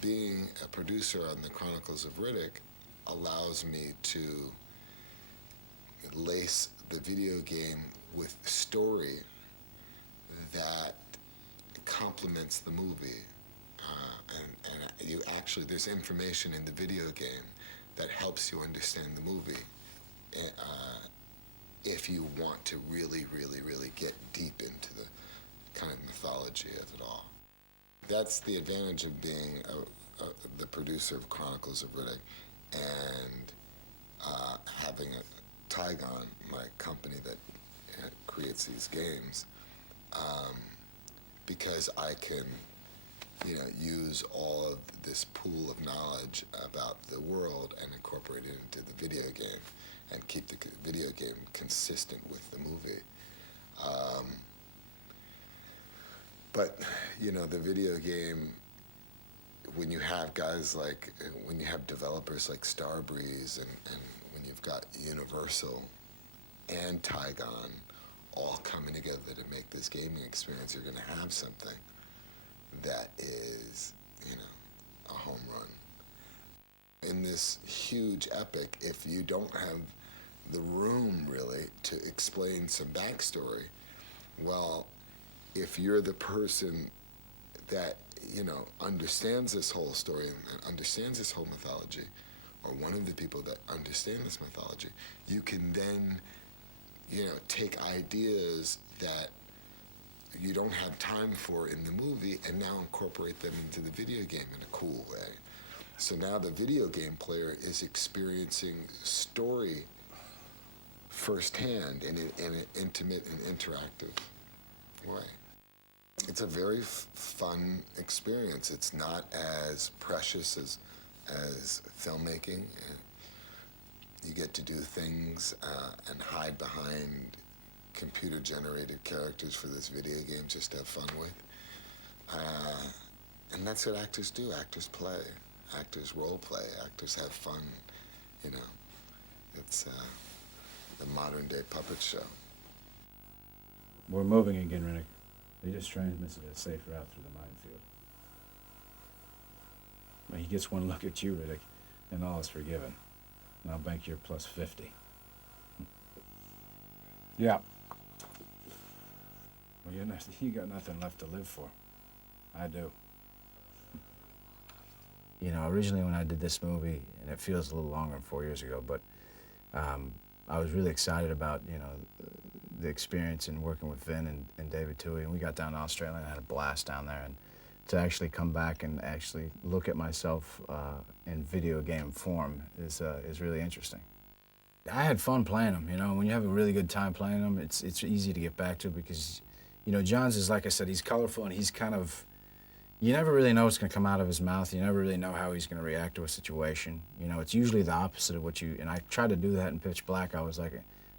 being a producer on the Chronicles of Riddick allows me to lace the video game with story that complements the movie. And you actually, there's information in the video game that helps you understand the movie if you want to really, really, really get deep into the kind of mythology of it all. That's the advantage of being the producer of Chronicles of Riddick and having a Tigon, my company that creates these games, because I can, use all of this pool of knowledge about the world and incorporate it into the video game and keep the video game consistent with the movie. But, the video game, when you have when you have developers like Starbreeze and when you've got Universal and Tigon all coming together to make this gaming experience, you're going to have something that is, a home run. In this huge epic, if you don't have the room, really, to explain some backstory, well, if you're the person that, understands this whole story and understands this whole mythology, or one of the people that understand this mythology, you can then, take ideas that you don't have time for in the movie and now incorporate them into the video game in a cool way. So now the video game player is experiencing story firsthand in an intimate and interactive way. It's a very fun experience. It's not as precious as filmmaking. You get to do things and hide behind computer-generated characters for this video game just to have fun with. And that's what actors do. Actors play. Actors role play. Actors have fun. It's the modern-day puppet show. We're moving again, Riddick. They just transmitted a safe route through the minefield. Well, he gets one look at you, Riddick, and all is forgiven. And I'll bank your plus 50. Yeah. Well, you got nothing left to live for. I do. Originally when I did this movie, and it feels a little longer than 4 years ago, but I was really excited about, the experience in working with Vin and David Toohey, and we got down to Australia and I had a blast down there, and to actually come back and actually look at myself in video game form is really interesting. I had fun playing them, when you have a really good time playing them, it's easy to get back to because, John's is, like I said, he's colorful and he's kind of, you never really know what's going to come out of his mouth. You never really know how he's going to react to a situation. It's usually the opposite of what and I tried to do that in Pitch Black. I was like,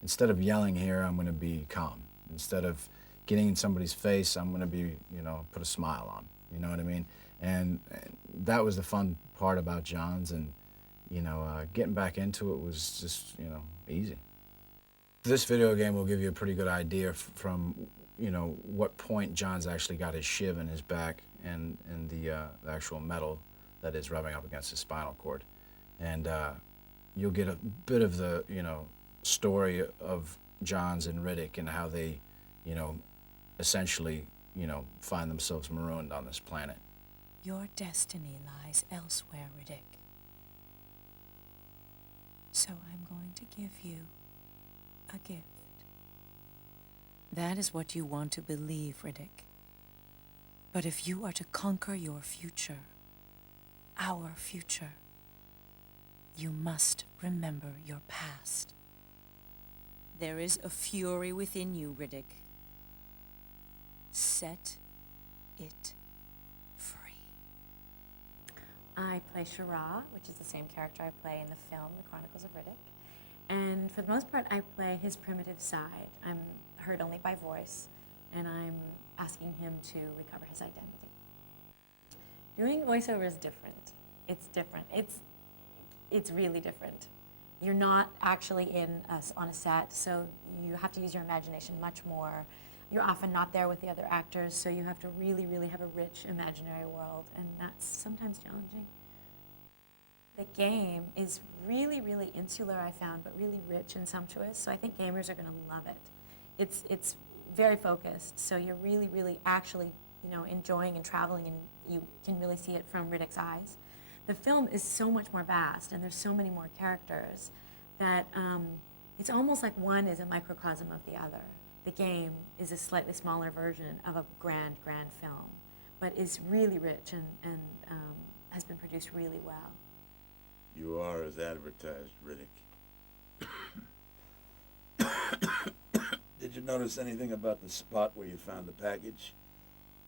instead of yelling here, I'm going to be calm. Instead of getting in somebody's face, I'm going to be, put a smile on. You know what I mean? And that was the fun part about John's, and, getting back into it was just, easy. This video game will give you a pretty good idea from, what point John's actually got his shiv in his back and the actual metal that is rubbing up against his spinal cord. And you'll get a bit of the, story of John's and Riddick and how they, essentially, find themselves marooned on this planet. Your destiny lies elsewhere, Riddick. So I'm going to give you a gift. That is what you want to believe, Riddick. But if you are to conquer your future, our future, you must remember your past. There is a fury within you, Riddick. Set it free. I play Shara, which is the same character I play in the film, The Chronicles of Riddick. And for the most part, I play his primitive side. I'm heard only by voice, and I'm asking him to recover his identity. Doing voiceover is different. It's different. It's really different. You're not actually on a set, so you have to use your imagination much more. you're often not there with the other actors, so you have to really, really have a rich imaginary world, and that's sometimes challenging. The game is really, really insular, I found, but really rich and sumptuous, so I think gamers are going to love it. It's very focused, so you're really, really actually, enjoying and traveling, and you can really see it from Riddick's eyes. The film is so much more vast, and there's so many more characters that it's almost like one is a microcosm of the other. The game is a slightly smaller version of a grand, grand film, but is really rich and has been produced really well. You are as advertised, Riddick. Did you notice anything about the spot where you found the package?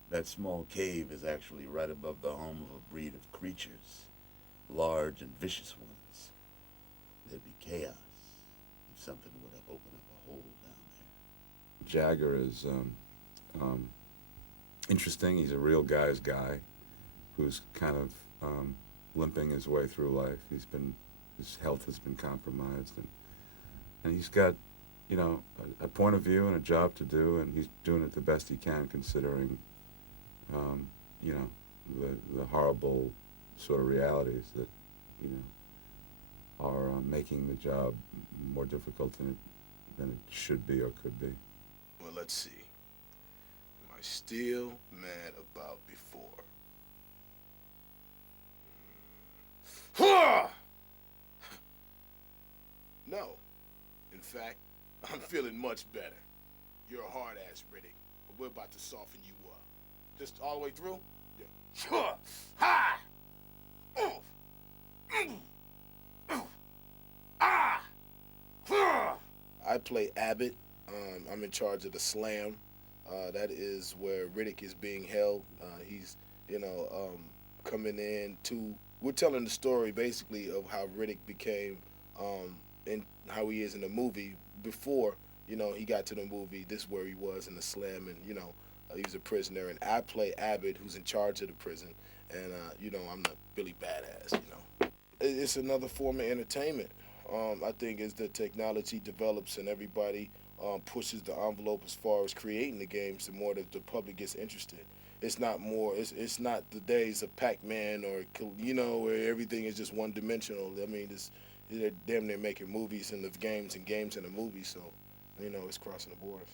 That small cave is actually right above the home of a breed of creatures, large and vicious ones. There'd be chaos if something would have opened up a hole down there. Jagger is interesting. He's a real guy's guy who's kind of limping his way through life. His health has been compromised, and he's got, a point of view and a job to do, and he's doing it the best he can considering, the horrible sort of realities that, are making the job more difficult than it should be or could be. Well, let's see. Am I still mad about before? No. In fact, I'm feeling much better. You're a hard-ass, Riddick, but we're about to soften you up. Just all the way through? Yeah. Ha! I play Abbott. I'm in charge of the slam. That is where Riddick is being held. He's, coming in to... We're telling the story, basically, of how Riddick became, and how he is in the movie. Before, he got to the movie, this is where he was in the slam, and, he was a prisoner. And I play Abbott, who's in charge of the prison. And, I'm the Billy Badass, It's another form of entertainment. I think as the technology develops and everybody pushes the envelope as far as creating the games, the more that the public gets interested. It's not it's not the days of Pac-Man or, where everything is just one-dimensional. I mean, they're damn near making movies in the games and games in the movies, so, it's crossing the borders.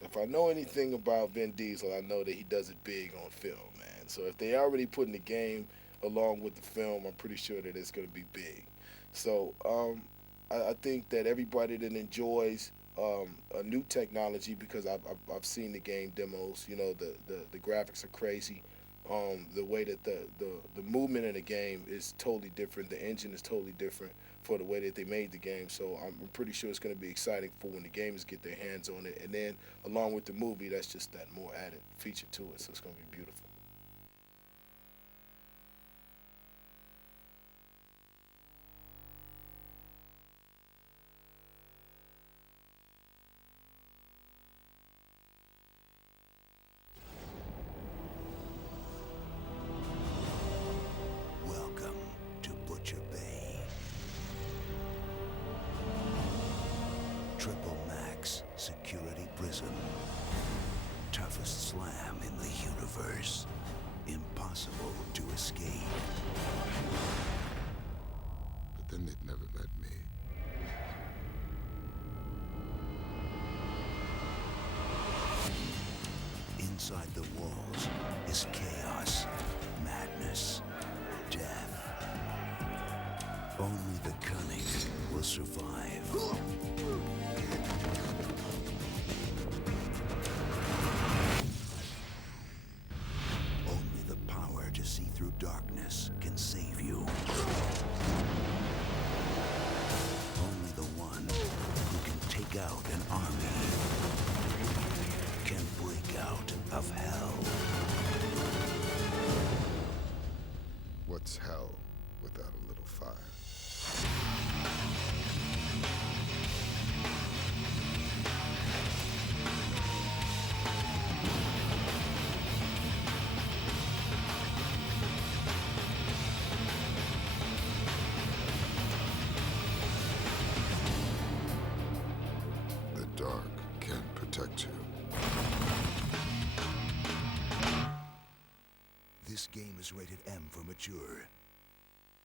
If I know anything about Vin Diesel, I know that he does it big on film, man. So if they already putting the game along with the film, I'm pretty sure that it's going to be big. So I think that everybody that enjoys a new technology, because I've seen the game demos, the graphics are crazy. The way that the movement in the game is totally different. The engine is totally different for the way that they made the game. So I'm pretty sure it's going to be exciting for when the gamers get their hands on it. And then along with the movie, that's just that more added feature to it. So it's going to be beautiful. Triple max security prison. Toughest slam in the universe. Impossible to escape. But then they'd never met me. Inside the walls is chaos, madness, death. Only the cunning will survive. Only the power to see through darkness can save you. Only the one who can take out an army can break out of hell. What's hell without a little fire? The dark can't protect you. game is rated M for mature.